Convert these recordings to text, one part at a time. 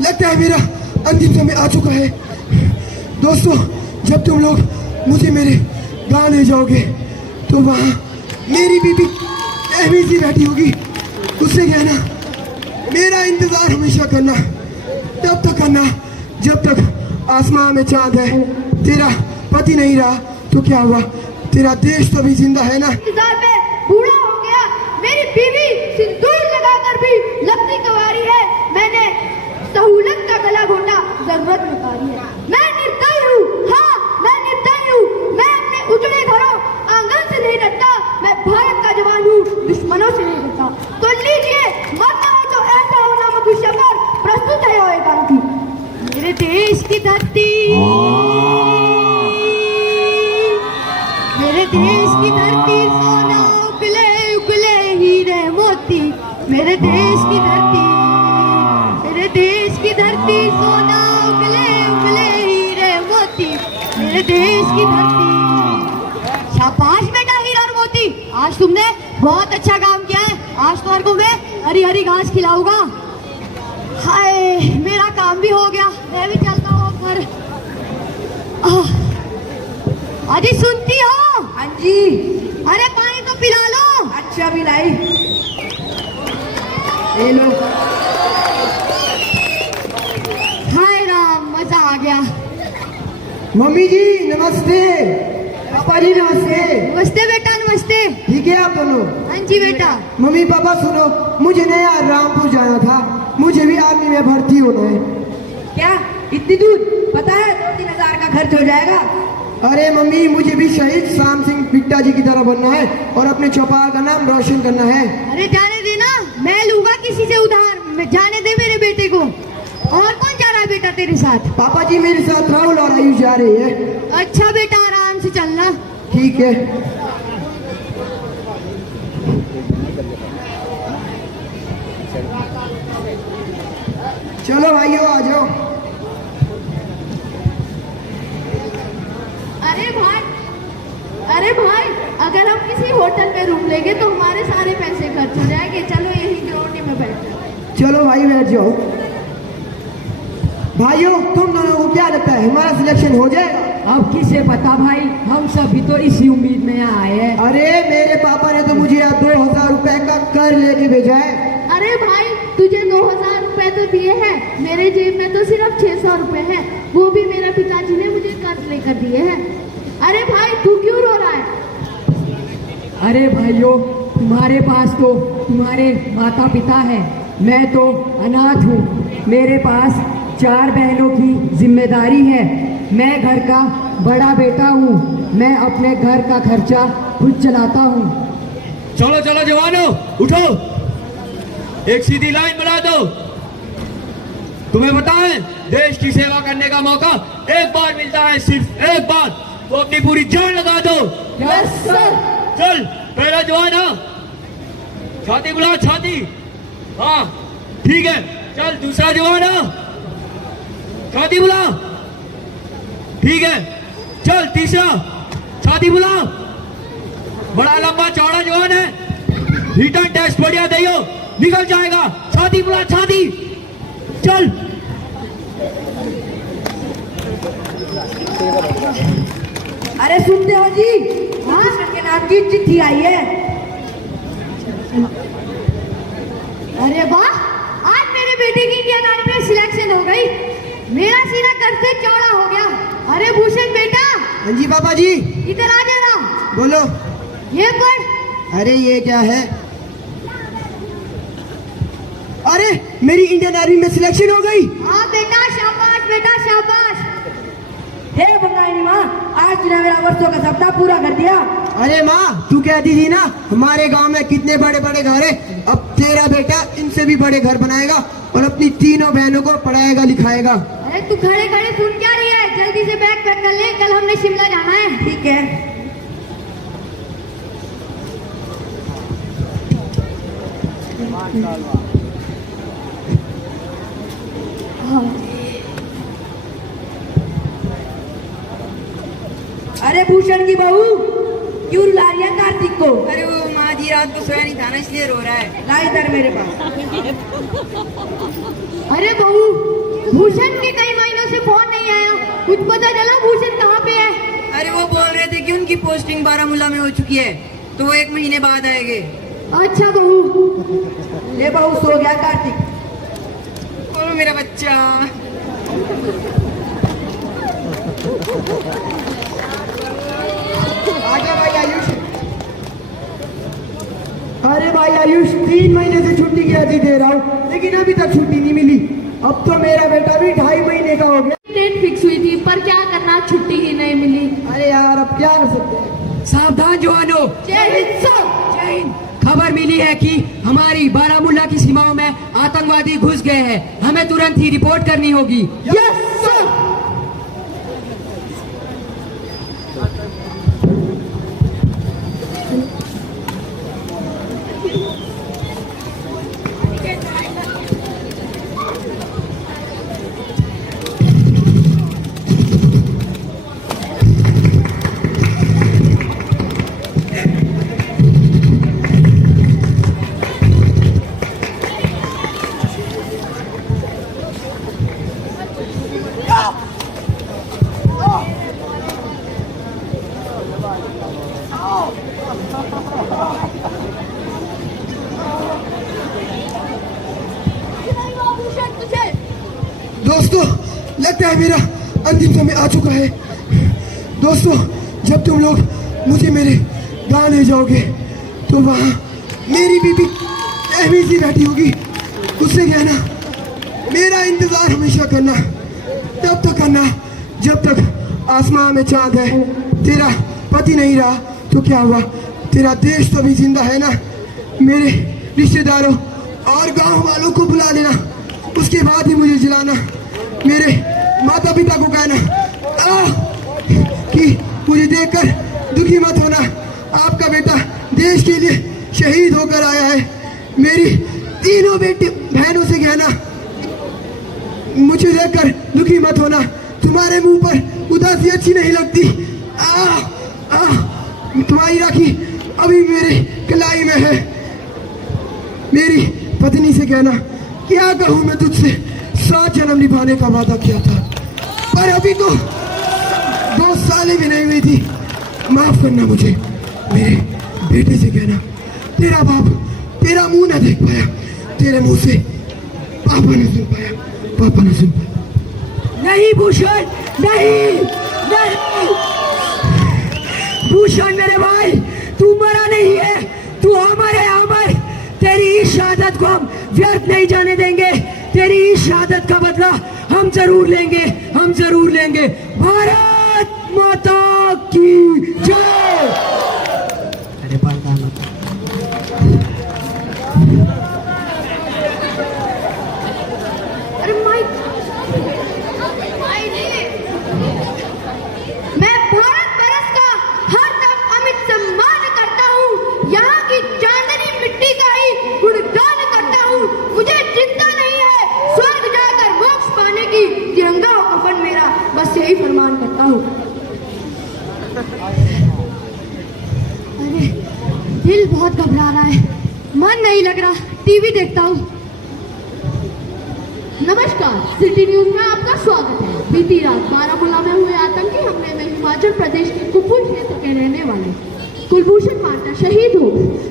लगता है मेरा अंतिम समय आ चुका है। दोस्तों, जब तुम लोग मुझे मेरे गाँव ले जाओगे तो वहाँ मेरी बीबी अहमी सी बैठी होगी। उससे कहना मेरा इंतजार हमेशा करना, तब तक करना जब तक आसमान में चांद है। तेरा पति नहीं रहा तो क्या हुआ, तेरा देश तो भी जिंदा है ना। इंतजार में बूढ़ा हो गया, मेरी बीवी सिंदूर लगाकर भी लगती कवारी है। मैंने सहूलत का गला घोटा, जरूरत में कारी है। मैं निर्दयी हूँ, हाँ मैं निर्दयी हूँ। मैं अपने उजड़े घरों आंगन से नहीं डरता। मैं भारत का जवान हूँ, दुश्मनों से नहीं डरता। तो लीजिए, मरना हो तो ऐसा हो नामक विषय पर प्रस्तुत है होए गांधी। मेरे देश की धरती, मेरे देश की धरती सोना उगले उगले हीरे मोती। मेरे देश की धरती, मेरे देश की धरती सोना उगले उगले हीरे मोती। मेरे देश की धरती। शाबाश बेटा हीरा और मोती, आज तुमने बहुत अच्छा काम किया है। आज तुम्हारे को मैं हरी हरी घास खिलाऊंगा। हाय, मेरा काम भी हो गया, मैं भी चलता हूँ घर। अजी सुनती हो? हाँ जी। अरे पानी तो पिला लो। अच्छा भी लाई, ले लो। हाय राम, मजा आ गया। मम्मी जी नमस्ते, पापा जी नमस्ते। नमस्ते बेटा, नमस्ते। ठीक है आप दोनों? हाँ जी बेटा। मम्मी पापा सुनो, मुझे नया रामपुर जाना था, मुझे भी आर्मी में भर्ती होना है। क्या इतनी दूर? पता है 2-3 हज़ार का खर्च हो जाएगा। अरे मम्मी, मुझे भी शहीद शाम सिंह बिट्टा जी की तरह बनना है और अपने चौपाल का नाम रोशन करना है। अरे जाने देना, मैं लूंगा किसी से उधार। जाने दे मेरे बेटे को। और कौन जा रहा है बेटा तेरे साथ? पापा जी मेरे साथ राहुल और आयुष जा रही है। अच्छा बेटा, आराम से चलना। ठीक है। चलो भाइयों आ जाओ। अरे भाई, अगर हम किसी होटल में रूम लेंगे तो हमारे सारे पैसे खर्च हो जाएंगे। चलो यही ग्राउंड में बैठो। चलो भाई बैठ जाओ। भाइयों, तुम दोनों को क्या लगता है हमारा सिलेक्शन हो जाएगा? अब किसे पता भाई, हम सभी तो इसी उम्मीद में यहाँ आए हैं। अरे मेरे पापा ने तो मुझे 2000 रुपए का कर लेके भेजा है। अरे भाई, तुझे 2000 रुपए तो दिए हैं, मेरे जेब में तो सिर्फ 600 रुपए हैं। वो भी मेरे पिताजी ने मुझे कर्ज लेकर दिए हैं। अरे भाई, तू क्यों रो रहा है? अरे भाइयों, तुम्हारे पास तो तुम्हारे माता पिता है, मैं तो अनाथ हूँ। मेरे पास 4 बहनों की जिम्मेदारी है। मैं घर का बड़ा बेटा हूँ। मैं अपने घर का खर्चा खुद चलाता हूँ। चलो चलो जवानों, उठो, एक सीधी लाइन बना दो। तुम्हें पता है, देश की सेवा करने का मौका एक बार मिलता है, सिर्फ एक बार। तो अपनी पूरी जान लगा दो। Yes sir. चल, पहला जवान, हाँ छाती बुला, छाती। हाँ ठीक है। चल दूसरा जवान, हाँ छाती बुला। ठीक है। चल तीसरा, छाती बुला। बड़ा लंबा चौड़ा जवान है, रिटर्न टेस्ट बढ़िया दियो, निकल जाएगा। छाती बुला, छाती। चल। अरे सुनते हो जी, हाँ के नाम की चिट्ठी आई है। अरे वाह, आज मेरे बेटे की इंडियन आर्मी में सिलेक्शन हो गई। मेरा सीना कर से चौड़ा हो गया। अरे भूषण बेटा। हाँ जी पापा जी। इधर आ जाना। बोलो। ये पढ़। अरे ये क्या है? अरे मेरी इंडियन आर्मी में सिलेक्शन हो गई। हाँ बेटा, शाबाश बेटा, शाबाश। हे बंगाली माँ, आज तूने मेरा वर्षों का सपना पूरा कर दिया। अरे माँ, तू कहती थी ना हमारे गांव में कितने बड़े बड़े घर है। अब तेरा बेटा इनसे भी बड़े घर बनाएगा और अपनी तीनों बहनों को पढ़ाएगा लिखाएगा। अरे तू खड़े खड़े सुन क्या रही है? जल्दी से बैग पैक कर ले, कल हमने शिमला जाना है। ठीक है। अरे भूषण की बहू, क्यों रुला रही है कार्तिक को? अरे वो माँ जी रात को सोया नहीं था ना, इसलिए रो रहा है। ला इधर मेरे पास। अरे बहू, भूषण के कई महीनों से फोन नहीं आया, कुछ पता चला भूषण कहाँ पे है? अरे वो बोल रहे थे कि उनकी पोस्टिंग बारामूला में हो चुकी है, तो वो 1 महीने बाद आएंगे। अच्छा बहू, ले बहू सो गया कार्तिक। ओ मेरा बच्चा। आजा भाई आयुष। अरे भाई आयुष, 3 महीने से छुट्टी की अर्जी दे रहा हूँ, लेकिन अभी तक छुट्टी नहीं मिली। अब तो मेरा बेटा भी 2.5 महीने का हो गया। डेट फिक्स हुई थी, पर क्या करना, छुट्टी ही नहीं मिली। अरे यार, अब क्या कर सकते हैं। सावधान जवानों, जय हिंद सर। जय हिंद। खबर मिली है कि हमारी बारामूला की सीमाओं में आतंकवादी घुस गए हैं। हमें तुरंत ही रिपोर्ट करनी होगी। Yes sir. दोस्तों, लगता है मेरा अंतिम समय आ चुका है। दोस्तों, जब तुम लोग मुझे मेरे गांव ले जाओगे तो वहाँ मेरी बीबी अहमी सी बैठी होगी। उससे कहना मेरा इंतजार हमेशा करना, तब तक करना जब तक आसमान में चांद है। तेरा पति नहीं रहा तो क्या हुआ, तेरा देश तो भी जिंदा है ना। मेरे रिश्तेदारों और गांव वालों को बुला लेना, उसके बाद ही मुझे जलाना। मेरे माता पिता को कहना कि मुझे देखकर दुखी मत होना, आपका बेटा देश के लिए शहीद होकर आया है। मेरी तीनों बेटी बहनों से कहना मुझे देखकर दुखी मत होना, तुम्हारे मुंह पर उदासी अच्छी नहीं लगती। तुम्हारी राखी अभी मेरे कलाई में है। मेरी पत्नी से कहना क्या कहूँ मैं तुझसे, 7 जन्म निभाने का वादा किया था, पर अभी तो 2 साल भी नहीं हुई थी। माफ करना मुझे। मेरे बेटे से कहना तेरा बाप तेरा मुंह न देख पाया, तेरे मुंह से पापा ने सुन पाया, पापा ने सुन पाया। नहीं भूषण, नहीं नहीं भूषण मेरे भाई, तू मरा नहीं है, तू अमर है, अमर। तेरी इस शहादत को हम व्यर्थ नहीं जाने देंगे। तेरी इस शहादत का बदला हम जरूर लेंगे, हम जरूर लेंगे। भारत माता की जय। अरे प्रधान अरे माइक, मैं भारत वर्ष का हर दम अमित सम्मान करता हूँ, यहाँ की चांदनी मिट्टी का ही गुणगान करता हूँ। मुझे चिंता नहीं है स्वर्ग जाकर मोक्ष पाने की, तिरंगा और कफन मेरा, बस यही फरमान करता हूँ। अरे दिल बहुत घबरा रहा है, मन नहीं लग रहा, टीवी देखता हूँ। नमस्कार, सिटी न्यूज में आपका स्वागत है। बीती रात बारामूला में हुए आतंकी हमले में हिमाचल प्रदेश के कुपू क्षेत्र के रहने वाले कुलभूषण पांडा शहीद हो गए।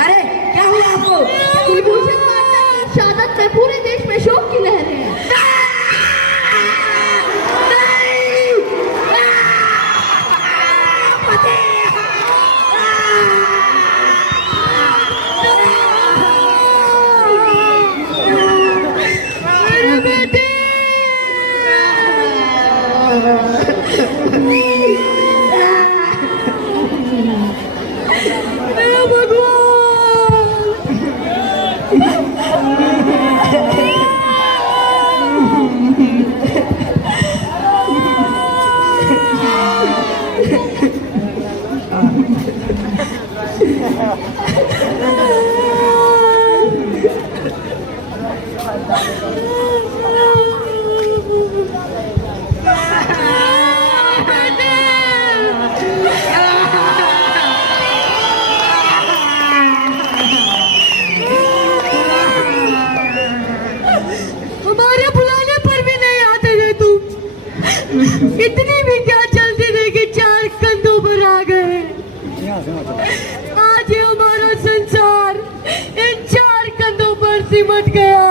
अरे क्या हुआ आपको? कुलभूषण पांडा की शहादत में पूरे देश में शोक की लहरें हैं। इतनी भी क्या चलती रही कि 4 कंधों पर आ गए। आज ये हमारा संसार इन 4 कंधों पर सिमट गया।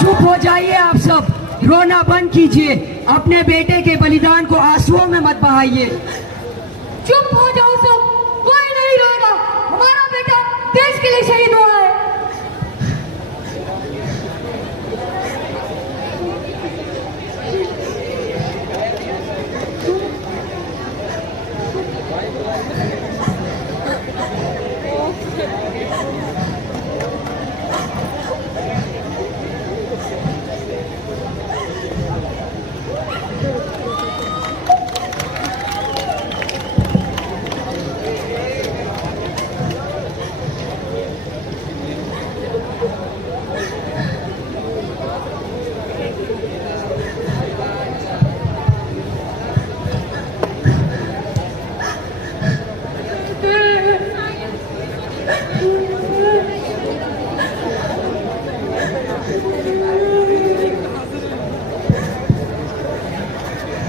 चुप हो जाइए आप सब, रोना बंद कीजिए। अपने बेटे के बलिदान को आंसुओं में मत बहाइए। चुप हो जाओ सब, कोई नहीं रोएगा। हमारा बेटा देश के लिए शहीद हुआ है।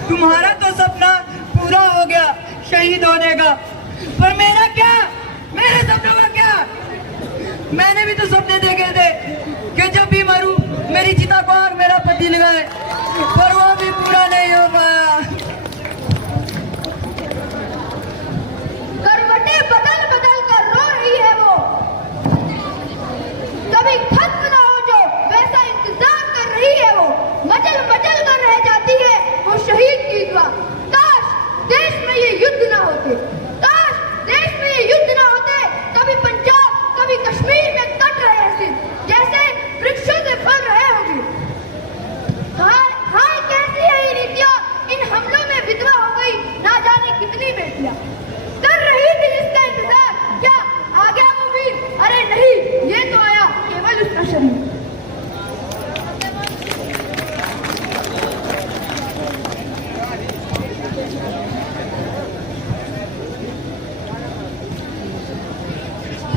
तुम्हारा तो सपना पूरा हो गया शहीद होने का, पर मेरा क्या, मेरे सपनों का क्या? मैंने भी तो सपने देखे थे कि जब भी मरूं मेरी चिता को आग मेरा पति लगाए, पर वो भी पूरा नहीं हो पाया। करवटें बदल बदल कर रो रही है वो, कभी खत्म ना हो जो वैसा इंतजार कर रही है वो। मचल मचल कर रह जाती है वो शहीद की दुआ। काश देश में ये युद्ध ना होते, काश देश में ये युद्ध ना होते। कभी पंजाब कभी कश्मीर में कट रहे ऐसे जैसे वृक्षों से फल रहे होंगे। हाय हाय कैसी है ये नीतियां, इन हमलों में विधवा हो गई ना जाने कितनी बेटियां। कर रही थी जिसका इंतजार, क्या आ गया वो वीर? अरे नहीं, ये तो आया केवल उसका शरीर।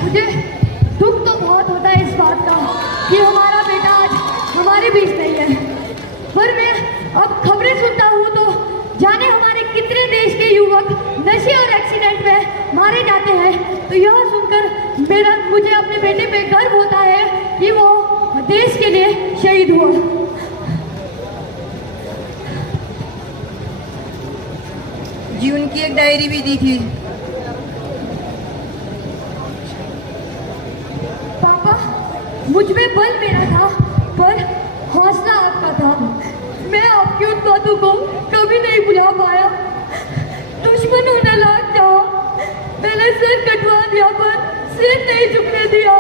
मुझे दुख तो बहुत होता है इस बात का कि हमारा बेटा आज हमारे बीच नहीं है, पर मैं अब खबरें सुनता हूँ तो जाने हमारे कितने देश के युवक नशे और एक्सीडेंट में मारे जाते हैं। तो यह सुनकर मुझे अपने बेटे पे गर्व होता है कि वो देश के लिए शहीद हुआ। जी उनकी एक डायरी भी दी थी। पापा, मुझ में बल मेरा था पर हौसला आपका था। मैं आपकी उन बातों को कभी नहीं भुला पाया। दुश्मनों ने लाग जाओ, मैंने सिर कटवा दिया पर सिर नहीं झुकने दिया।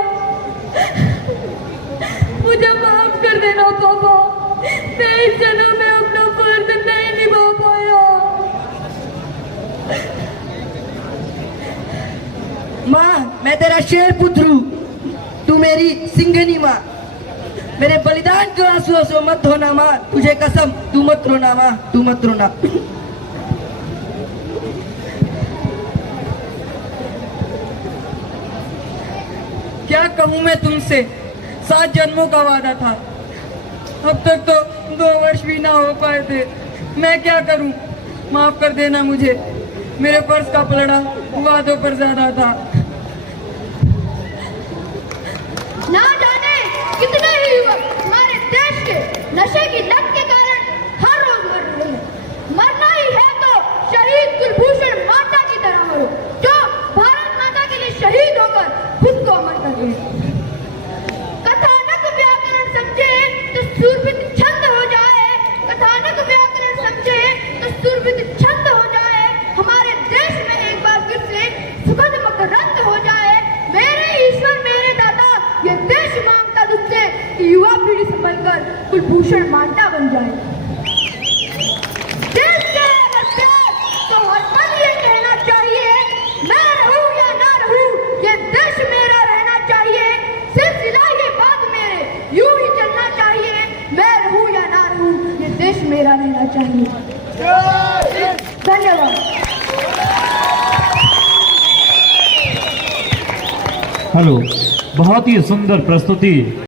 मुझे माफ कर देना पापा, मैं इस जन्म में अपना फर्ज नहीं निभा पाया। माँ, मैं तेरा शेर पुत्र हूँ, तू मेरी सिंघनी माँ। मेरे बलिदान के आंसुओं से मत होना माँ, तुझे कसम, तू मत रोना माँ, तू मत रोना। क्या कहूँ मैं तुमसे, 7 जन्मों का वादा था, अब तक तो 2 वर्ष भी ना हो पाए थे। मैं क्या करूँ, माफ कर देना मुझे, मेरे पर्स का पलड़ा वादों पर ज्यादा था। ना जाने कितने ही युवक हमारे देश के नशे की लत के कारण हर रोज मर रहे हैं। मरना ही है तो शहीद कुलभूषण माता की तरह मरो, जो भारत माता के लिए शहीद होकर खुद को अमर कर रहे हैं। कथानक व्याकरण समझे तो सुरभित छंद हो जाए, कथानक व्याकरण समझे तो सुरभित छंद हो जाए। हमारे देश में एक बार फिर से सुखद मकरंद हो जाए। मेरे ईश्वर मेरे दाता, ये देश मांगता तुझसे कि युवा पीढ़ी से बनकर कुलभूषण मांटा बन जाए। देश के बच्चे तो हर पल ये कहना चाहिए, मैं रहूं या ना रहूं, ये देश मेरा रहना चाहिए। सिलसिला ये बात मेरे यूं ही चलना चाहिए, मैं रहूं या ना रहूं, ये देश मेरा रहना चाहिए। धन्यवाद। हेलो, बहुत ही सुंदर प्रस्तुति